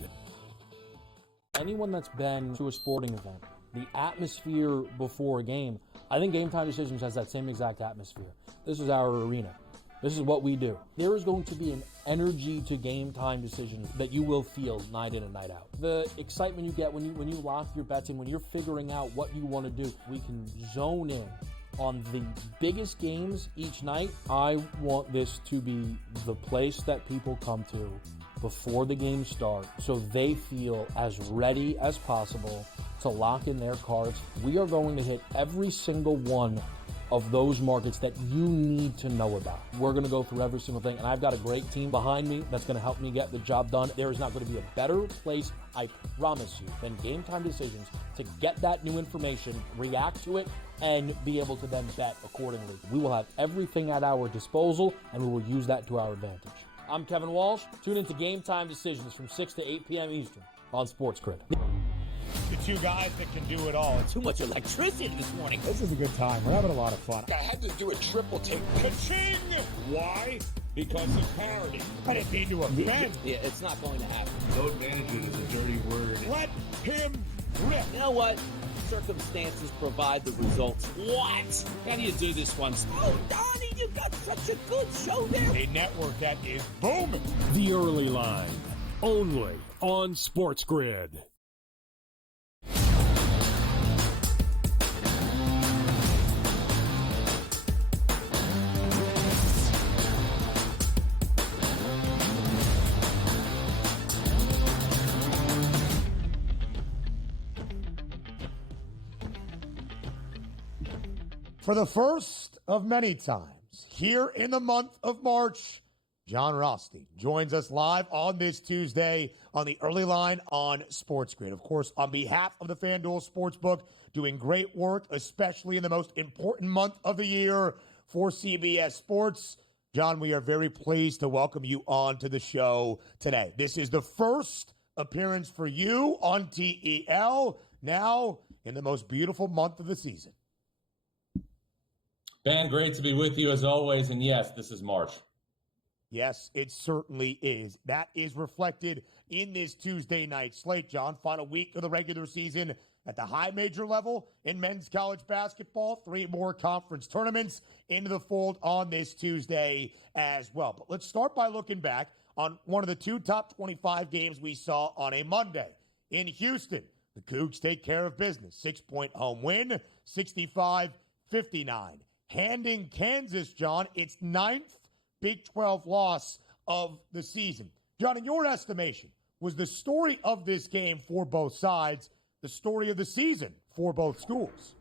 Anyone that's been to a sporting event, the atmosphere before a game, I think Game Time Decisions has that same exact atmosphere. This is our arena. This is what we do. There is going to be an energy to Game Time Decisions that you will feel night in and night out. The excitement you get when you lock your bets in, when you're figuring out what you want to do, we can zone in on the biggest games each night. I want this to be the place that people come to before the games start so they feel as ready as possible to lock in their cards. We are going to hit every single one of those markets that you need to know about. We're going to go through every single thing, and I've got a great team behind me that's going to help me get the job done. There is not going to be a better place, I promise you, than Game Time Decisions to get that new information, react to it, and be able to then bet accordingly. We will have everything at our disposal, and we will use that to our advantage. I'm Kevin Walsh. Tune into Game Time Decisions from 6 to 8 p.m. Eastern on SportsGrid. The two guys that can do it all. Too much electricity this morning. This is a good time. We're having a lot of fun. I had to do a triple take. Ka-ching! Why? Because of parody. I didn't mean to offend. Yeah, it's not going to happen. Load management is a dirty word. Let him rip. You know what? Circumstances provide the results. What? How do you do this one? Oh, Donnie, you got such a good show there. A network that is booming. The Early Line, only on SportsGrid. For the first of many times, here in the month of March, Jon Rothstein joins us live on this Tuesday on the Early Line on SportsGrid. Of course, on behalf of the FanDuel Sportsbook, doing great work, especially in the most important month of the year for CBS Sports. Jon, we are very pleased to welcome you on to the show today. This is the first appearance for you on TEL, now in the most beautiful month of the season. Ben, great to be with you as always. And yes, this is March. Yes, it certainly is. That is reflected in this Tuesday night slate, John. Final week of the regular season at the high major level in men's college basketball. 3 more conference tournaments into the fold on this Tuesday as well. But let's start by looking back on one of the 2 top 25 games we saw on a Monday. In Houston, the Cougs take care of business. 6-point home win, 65-59. Handing Kansas, John, its 9th Big 12 loss of the season. John, in your estimation, was the story of this game for both sides the story of the season for both schools?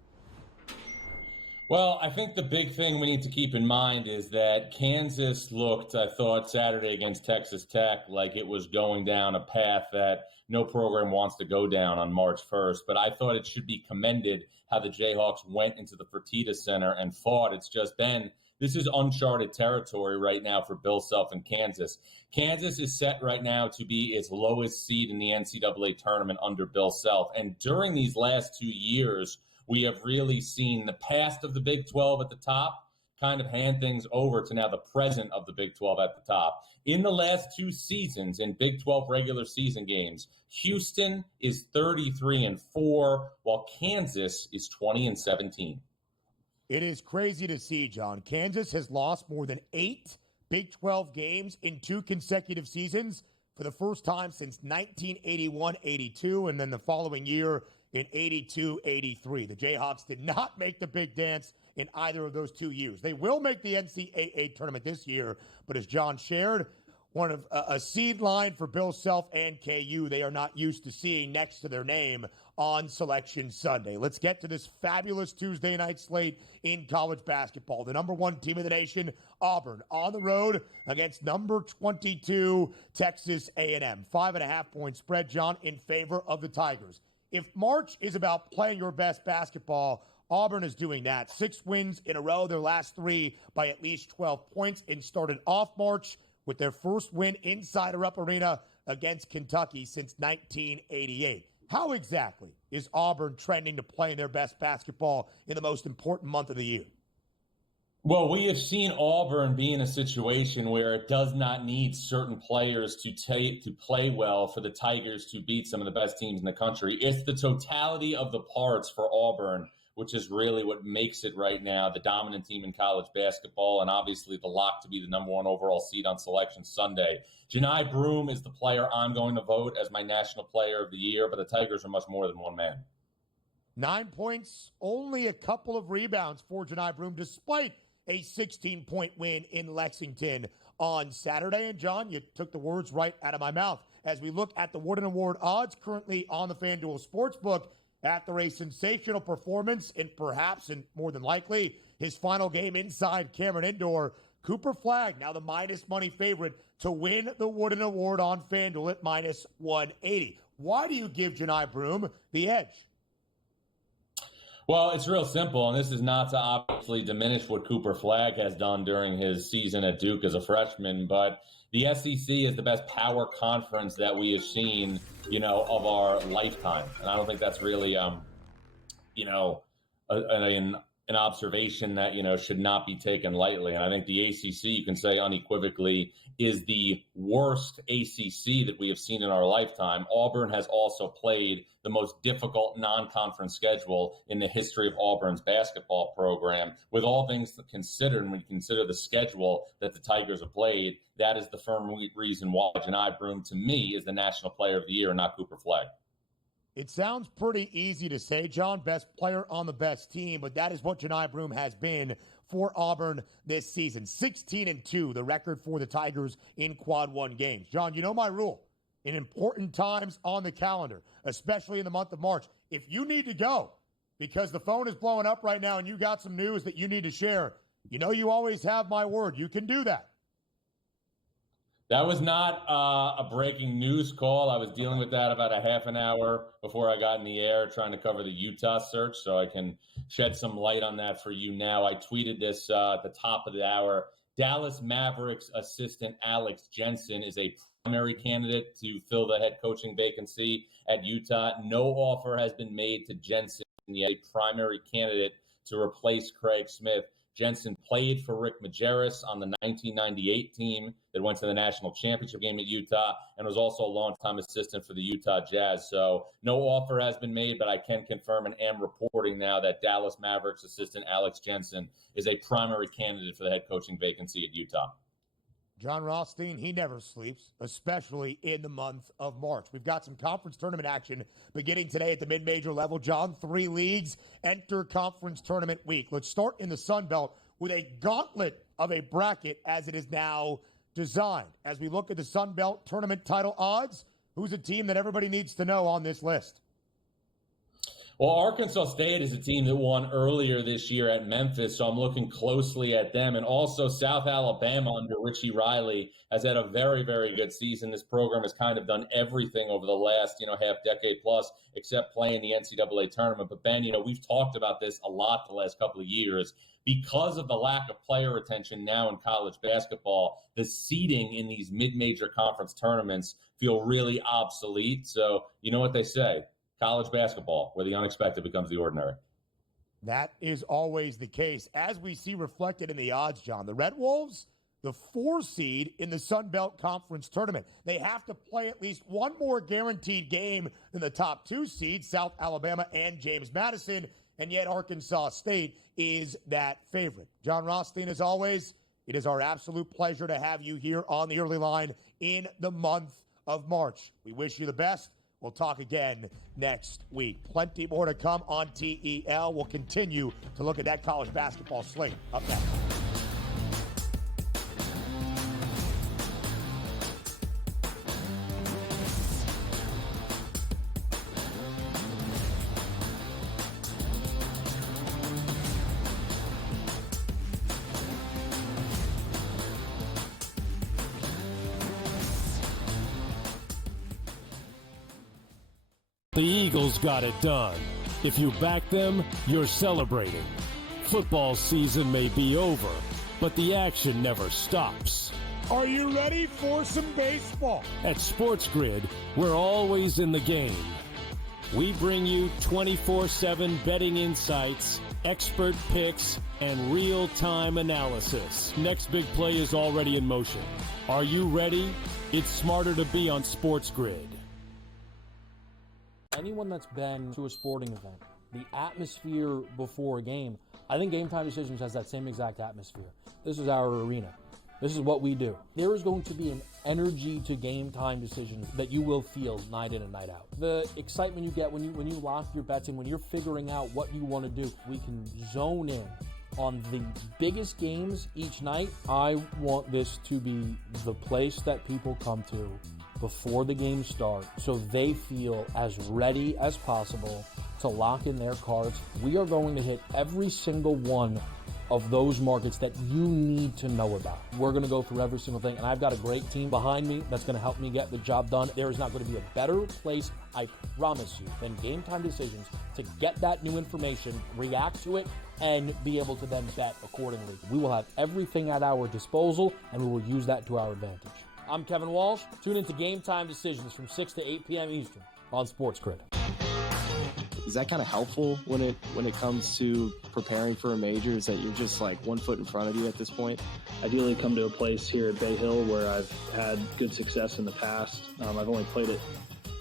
Well, I think the big thing we need to keep in mind is that Kansas looked, I thought, Saturday against Texas Tech like it was going down a path that no program wants to go down on March 1st. But I thought it should be commended how the Jayhawks went into the Fertitta Center and fought. It's just been this is uncharted territory right now for Bill Self and Kansas. Kansas is set right now to be its lowest seed in the NCAA tournament under Bill Self. And during these last 2 years, we have really seen the past of the Big 12 at the top kind of hand things over to now the present of the Big 12 at the top. In the last 2 seasons in Big 12 regular season games, Houston is 33-4, while Kansas is 20-17. It is crazy to see, John. Kansas has lost more than 8 Big 12 games in 2 consecutive seasons for the first time since 1981-82, and then the following year in 82-83. The Jayhawks did not make the big dance in either of those 2 years. They will make the NCAA tournament this year, but as John shared, one of a seed line for Bill Self and KU they are not used to seeing next to their name on Selection Sunday. Let's get to this fabulous Tuesday night slate in college basketball. The number 1 team in the nation, Auburn, on the road against number 22, Texas A&M. 5.5-point spread, John, in favor of the Tigers. If March is about playing your best basketball, Auburn is doing that. 6 wins in a row, their last 3 by at least 12 points, and started off March with their first win inside a Rupp Arena against Kentucky since 1988. How exactly is Auburn trending to playing their best basketball in the most important month of the year? Well, we have seen Auburn be in a situation where it does not need certain players to play well for the Tigers to beat some of the best teams in the country. It's the totality of the parts for Auburn, which is really what makes it right now the dominant team in college basketball and obviously the lock to be the number 1 overall seed on Selection Sunday. Janai Broome is the player I'm going to vote as my National Player of the Year, but the Tigers are much more than one man. 9 points, only a couple of rebounds for Janai Broome, despite a 16-point win in Lexington on Saturday. And, John, you took the words right out of my mouth. As we look at the Wooden Award odds currently on the FanDuel Sportsbook, after a sensational performance and perhaps, and more than likely, his final game inside Cameron Indoor, Cooper Flagg, now the minus money favorite to win the Wooden Award on FanDuel at minus 180. Why do you give Janai Broome the edge? Well, it's real simple, and this is not to obviously diminish what Cooper Flagg has done during his season at Duke as a freshman, but the SEC is the best power conference that we have seen, of our lifetime. And I don't think that's really, an observation that, should not be taken lightly. And I think the ACC, you can say unequivocally, is the worst ACC that we have seen in our lifetime. Auburn has also played the most difficult non-conference schedule in the history of Auburn's basketball program. With all things considered, and when you consider the schedule that the Tigers have played, that is the firm reason why Janai Broome, to me, is the National Player of the Year and not Cooper Flagg. It sounds pretty easy to say, John, best player on the best team, but that is what Janai Broome has been for Auburn this season. 16-2, the record for the Tigers in Quad 1 games. John, you know my rule. In important times on the calendar, especially in the month of March, if you need to go because the phone is blowing up right now and you got some news that you need to share, you always have my word. You can do that. That was not a breaking news call. I was dealing with that about a half an hour before I got in the air trying to cover the Utah search, so I can shed some light on that for you now. I tweeted this at the top of the hour. Dallas Mavericks assistant Alex Jensen is a primary candidate to fill the head coaching vacancy at Utah. No offer has been made to Jensen yet, a primary candidate to replace Craig Smith. Jensen played for Rick Majerus on the 1998 team that went to the national championship game at Utah and was also a longtime assistant for the Utah Jazz. So no offer has been made, but I can confirm and am reporting now that Dallas Mavericks assistant Alex Jensen is a primary candidate for the head coaching vacancy at Utah. Jon Rothstein, he never sleeps, especially in the month of March. We've got some conference tournament action beginning today at the mid-major level. John, 3 leagues enter conference tournament week. Let's start in the Sun Belt with a gauntlet of a bracket as it is now designed. As we look at the Sun Belt tournament title odds, who's a team that everybody needs to know on this list? Well, Arkansas State is a team that won earlier this year at Memphis, so I'm looking closely at them. And also South Alabama under Richie Riley has had a very, very good season. This program has kind of done everything over the last, half decade plus, except playing the NCAA tournament. But Ben, we've talked about this a lot the last couple of years. Because of the lack of player retention now in college basketball, the seeding in these mid-major conference tournaments feel really obsolete. So you know what they say. College basketball, where the unexpected becomes the ordinary. That is always the case. As we see reflected in the odds, John, the Red Wolves, the 4 seed in the Sun Belt Conference Tournament. They have to play at least one more guaranteed game than the top 2 seeds, South Alabama and James Madison, and yet Arkansas State is that favorite. Jon Rothstein, as always, it is our absolute pleasure to have you here on the early line in the month of March. We wish you the best. We'll talk again next week. Plenty more to come on TEL. We'll continue to look at that college basketball slate up next. The Eagles got it done. If you back them, you're celebrating. Football season may be over, but the action never stops. Are you ready for some baseball? At SportsGrid, we're always in the game. We bring you 24/7 betting insights, expert picks, and real-time analysis. Next big play is already in motion. Are you ready? It's smarter to be on SportsGrid. Anyone that's been to a sporting event, the atmosphere before a game, I think Game Time Decisions has that same exact atmosphere. This is our arena. This is what we do. There is going to be an energy to Game Time Decisions that you will feel night in and night out. The excitement you get when you lock your bets in, when you're figuring out what you want to do, we can zone in on the biggest games each night. I want this to be the place that people come to before the games start so they feel as ready as possible to lock in their cards. We are going to hit every single one of those markets that you need to know about. We're going to go through every single thing, and I've got a great team behind me that's going to help me get the job done. There is not going to be a better place, I promise you, than Game Time Decisions to get that new information, react to it, and be able to then bet accordingly. We will have everything at our disposal, and we will use that to our advantage. I'm Kevin Walsh. Tune into Game Time Decisions from 6 to 8 p.m. Eastern on SportsGrid. Is that kind of helpful when it comes to preparing for a major? Is that you're just like 1 foot in front of you at this point? Ideally come to a place here at Bay Hill where I've had good success in the past. I've only played it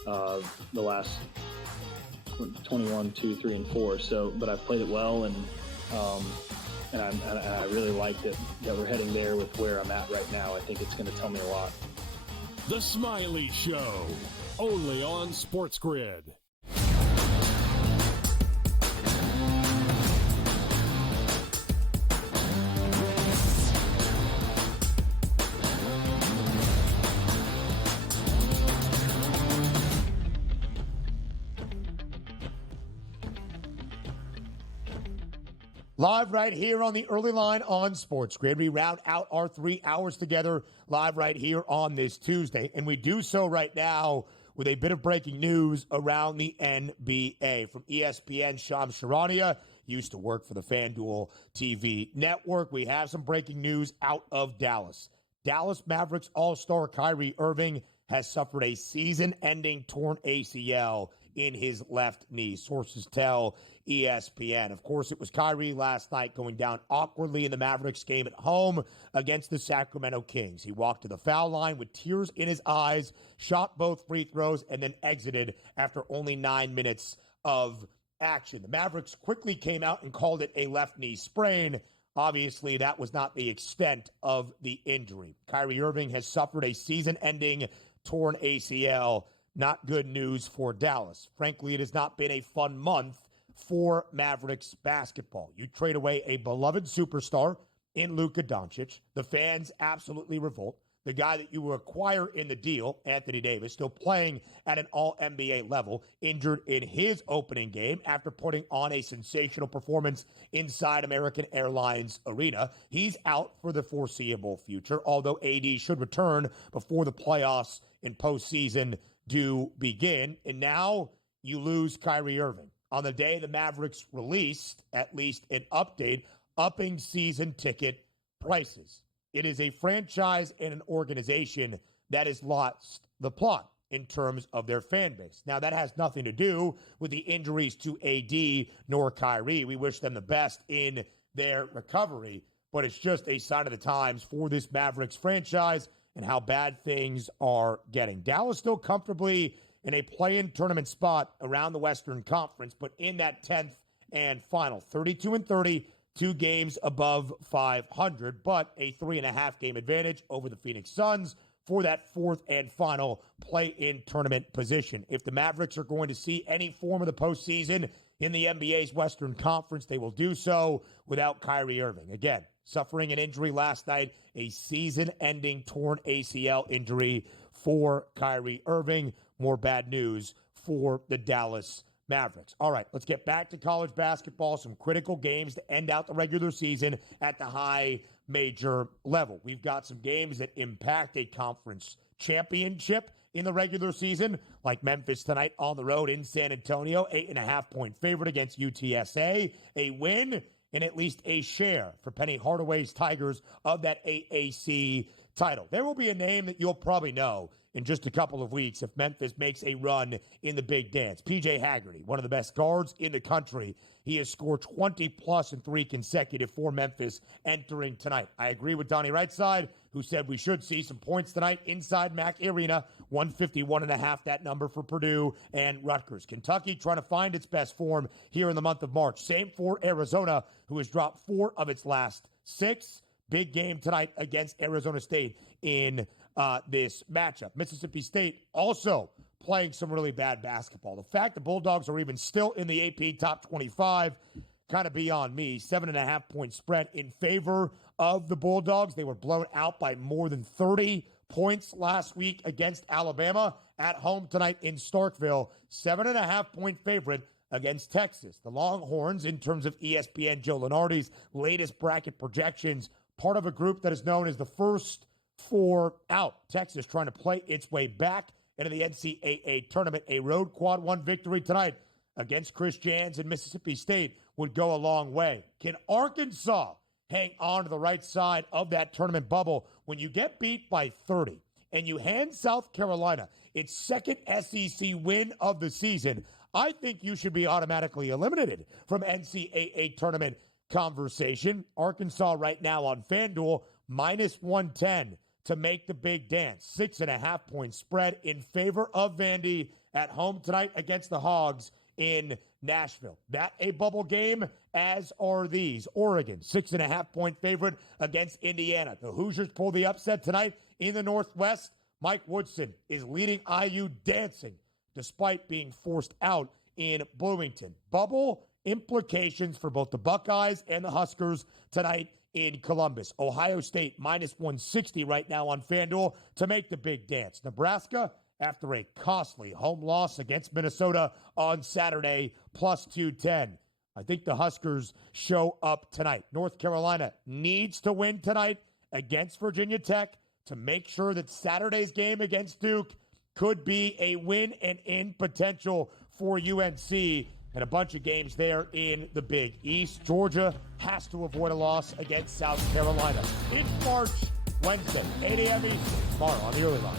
the last 21, 2, 3, and 4. So, but I've played it well, and I really like that we're heading there with where I'm at right now. I think it's going to tell me a lot. The Smiley Show, only on SportsGrid. Live right here on the early line on SportsGrid. We round out our 3 hours together live right here on this Tuesday. And we do so right now with a bit of breaking news around the NBA. From ESPN, Shams Charania used to work for the FanDuel TV network. We have some breaking news out of Dallas. Dallas Mavericks All-Star Kyrie Irving has suffered a season-ending torn ACL in his left knee. Sources tell ESPN. Of course, it was Kyrie last night going down awkwardly in the Mavericks game at home against the Sacramento Kings. He walked to the foul line with tears in his eyes, shot both free throws, and then exited after only 9 minutes of action. The Mavericks quickly came out and called it a left knee sprain. Obviously, that was not the extent of the injury. Kyrie Irving has suffered a season-ending torn ACL. Not good news for Dallas. Frankly, it has not been a fun month for Mavericks basketball. You trade away a beloved superstar in Luka Doncic. The fans absolutely revolt. The guy that you acquire in the deal, Anthony Davis, still playing at an all-NBA level, injured in his opening game after putting on a sensational performance inside American Airlines Arena. He's out for the foreseeable future, although AD should return before the playoffs and postseason do begin. And now you lose Kyrie Irving. On the day the Mavericks released, at least an update, upping season ticket prices. It is a franchise and an organization that has lost the plot in terms of their fan base. Now, that has nothing to do with the injuries to AD nor Kyrie. We wish them the best in their recovery, but it's just a sign of the times for this Mavericks franchise and how bad things are getting. Dallas still comfortably in a play-in tournament spot around the Western Conference, but in that 10th and final, 32-30, 2 games above 500, but a 3.5 game advantage over the Phoenix Suns for that 4th and final play-in tournament position. If the Mavericks are going to see any form of the postseason in the NBA's Western Conference, they will do so without Kyrie Irving. Again, suffering an injury last night, a season-ending torn ACL injury for Kyrie Irving. More bad news for the Dallas Mavericks. All right, let's get back to college basketball. Some critical games to end out the regular season at the high major level. We've got some games that impact a conference championship in the regular season, like Memphis tonight on the road in San Antonio, 8.5-point favorite against UTSA. A win and at least a share for Penny Hardaway's Tigers of that AAC title. There will be a name that you'll probably know in just a couple of weeks if Memphis makes a run in the big dance. PJ Haggerty, one of the best guards in the country. He has scored 20-plus in 3 consecutive for Memphis entering tonight. I agree with Donnie Rightside, who said we should see some points tonight inside Mack Arena. 151.5, that number for Purdue and Rutgers. Kentucky trying to find its best form here in the month of March. Same for Arizona, who has dropped 4 of its last 6. Big game tonight against Arizona State in this matchup. Mississippi State also playing some really bad basketball. The fact the Bulldogs are even still in the AP top 25, kind of beyond me. 7.5-point spread in favor of the Bulldogs. They were blown out by more than 30 points last week against Alabama at home tonight in Starkville. 7.5-point favorite against Texas. The Longhorns, in terms of ESPN Joe Lunardi's latest bracket projections, part of a group that is known as the first 4 out. Texas trying to play its way back into the NCAA tournament. A road quad 1 victory tonight against Chris Jans and Mississippi State would go a long way. Can Arkansas hang on to the right side of that tournament bubble when you get beat by 30 and you hand South Carolina its second SEC win of the season? I think you should be automatically eliminated from NCAA tournament conversation. Arkansas right now on FanDuel, minus 110 to make the big dance. 6.5-point spread in favor of Vandy at home tonight against the Hogs in Nashville. That a bubble game, as are these. Oregon, 6.5-point favorite against Indiana. The Hoosiers pull the upset tonight in the Northwest. Mike Woodson is leading IU dancing despite being forced out in Bloomington. Bubble implications for both the Buckeyes and the Huskers tonight in Columbus. Ohio State minus 160 right now on FanDuel to make the big dance. Nebraska, after a costly home loss against Minnesota on Saturday, plus 210. I think the Huskers show up tonight. North Carolina needs to win tonight against Virginia Tech to make sure that Saturday's game against Duke could be a win and in potential for UNC, and a bunch of games there in the Big East. Georgia has to avoid a loss against South Carolina. It's March Wednesday, 8 a.m. Eastern, tomorrow on the Early Line.